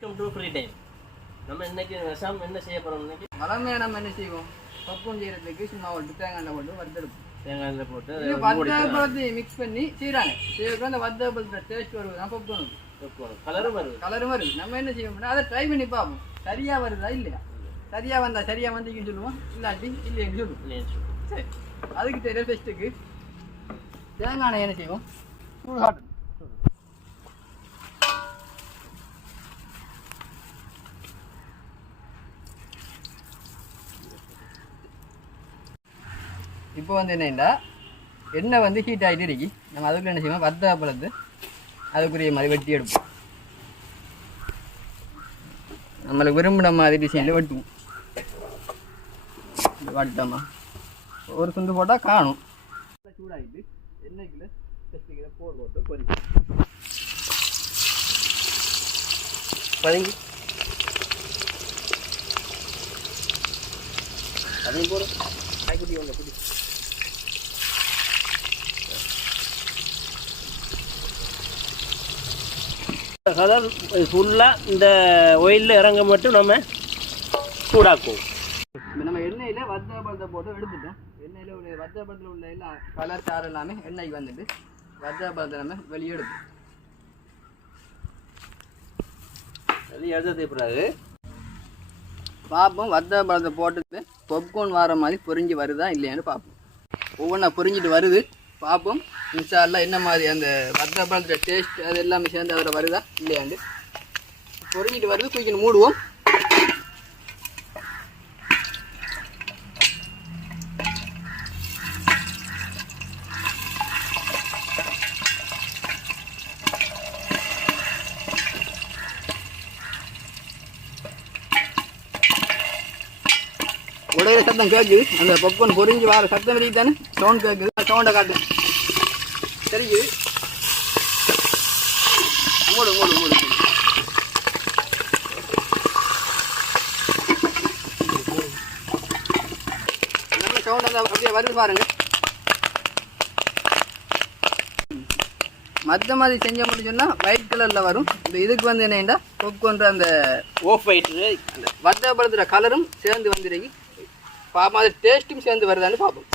Welcome to free time. நம்ம இன்னைக்கு ரசம் என்ன செய்ய போறோம்? இன்னைக்கு வளமையாக நம்ம என்ன செய்வோம், பப்பும் செய்யறதுக்கு சும்மா ஒரு தேங்காய் எண்ணெய் போட்டு வறுத்தெடுப்போம். தேங்காய் எண்ணெய் போட்டு வத்தப்பழத்தை மிக்ஸ் பண்ணி செய்கிறாங்க. செய்யறதுக்கு அந்த வத்தப்பழத்துல டேஸ்ட் வருது. நான் பப்பு கலரும் வருது. நம்ம என்ன செய்வோம்னா அதை ட்ரை பண்ணி பார்ப்போம், சரியா வருதா இல்லையா. சரியா வந்துக்குன்னு சொல்லுவோம், இல்லாட்டி இல்லைன்னு சொல்லுவோம். சரி, அதுக்கு தெரிய டெஸ்ட்டுக்கு தேங்காய் எண்ணெய் என்ன செய்வோம், சூடு காட்டணும். இப்போ வந்து என்னென்னா எண்ணெய் வந்து ஹீட் ஆகிட்டு இருக்கு. நம்ம அதுக்குள்ள என்ன செய்வோம், வத்தப்பழத்து அதுக்குரிய மாதிரி வெட்டி எடுப்போம். நம்மளுக்கு விரும்பின மாதிரி டிசைனில் வெட்டுவோம். வட்டமா ஒரு துண்டு போட்டால் காணும். சூடாகிட்டு எண்ணெய்க்குள்ள ஃபஸ்ட்டு போட்டு பொரிக்கும். பதுங்கி அதையும் போடும். காய்க்குட்டி ஒன்று குடி. கலர் ஃபுல்லாக இந்த ஒயிலில் இறங்க மட்டும் நம்ம சூடாக்குவோம். நம்ம எண்ணெயில் வத்தப்பழத்தை போட்டு எடுத்துட்டோம். எண்ணெயில் உள்ள வத்தப்பழத்தில் உள்ள எல்லாம் கலர் சார் எல்லாமே எண்ணெய்க்கு வந்துட்டு வத்தப்பழத்தை நம்ம வெளியே எடுப்போம். வெளியே எடுத்தது பிறகு பார்ப்போம், வத்தப்பழத்தை போட்டுட்டு பாப்கார்ன் வர மாதிரி பொரிஞ்சு வருதா இல்லையான்னு பார்ப்போம். ஒவ்வொன்றா பொரிஞ்சிட்டு வருது, பார்ப்போம். இன்ஷா அல்லாஹ் என்ன மாதிரி அந்த வத்தப்பழத்தோட டேஸ்ட் அது எல்லாமே சேர்ந்து அதில் வருதா இல்லையாண்டு. பொரிஞ்சிட்டு வருது, தூக்கின்னு மூடுவோம். உடைய சத்தம் கேட்குது, அந்த பப்பன் பொரிஞ்சு வர சத்தம் வரைக்கும் தானே சவுண்ட் கேட்குது. சவுண்டை காட்டு தெரியுது. மூடு மூடு மூடு நல்ல சவுண்ட் அந்த அப்படியே வருது பாருங்க. மற்ற மாதிரி செஞ்சோம்னு சொன்னால் ஒயிட் கலரில் வரும். இந்த இதுக்கு வந்து என்னென்னா கொக்குன்ற அந்த ஆஃப் ஒயிட் வத்தப்பழத்துல கலரும் சேர்ந்து வந்துருக்கு. பாப்போம், அது டேஸ்ட்டும் சேர்ந்து வருதான்னு பார்ப்போம்.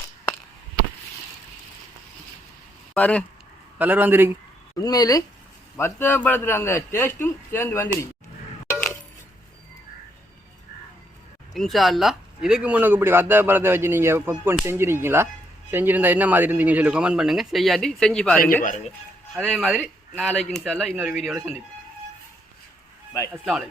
பாருங்க, கலர் வந்துருக்கு. உண்மையிலே வத்தப்பழத்துல அந்த டேஸ்ட்டும் சேர்ந்து வந்துருக்கு. இன்ஷா அல்லாஹ் இதுக்கு முன்னுக்கு இப்படி வத்தப்பழத்தை வச்சு நீங்கள் பாப்கார்ன் செஞ்சுருக்கீங்களா? செஞ்சுருந்தா என்ன மாதிரி இருந்தீங்கன்னு சொல்லி கமெண்ட் பண்ணுங்கள். செய்யாட்டி செஞ்சு பாருங்க. அதே மாதிரி நாளைக்கு இன்ஷா அல்லாஹ் இன்னொரு வீடியோவில் சந்திப்போம். பாய். அஸ்ஸலாமு அலைக்கும்.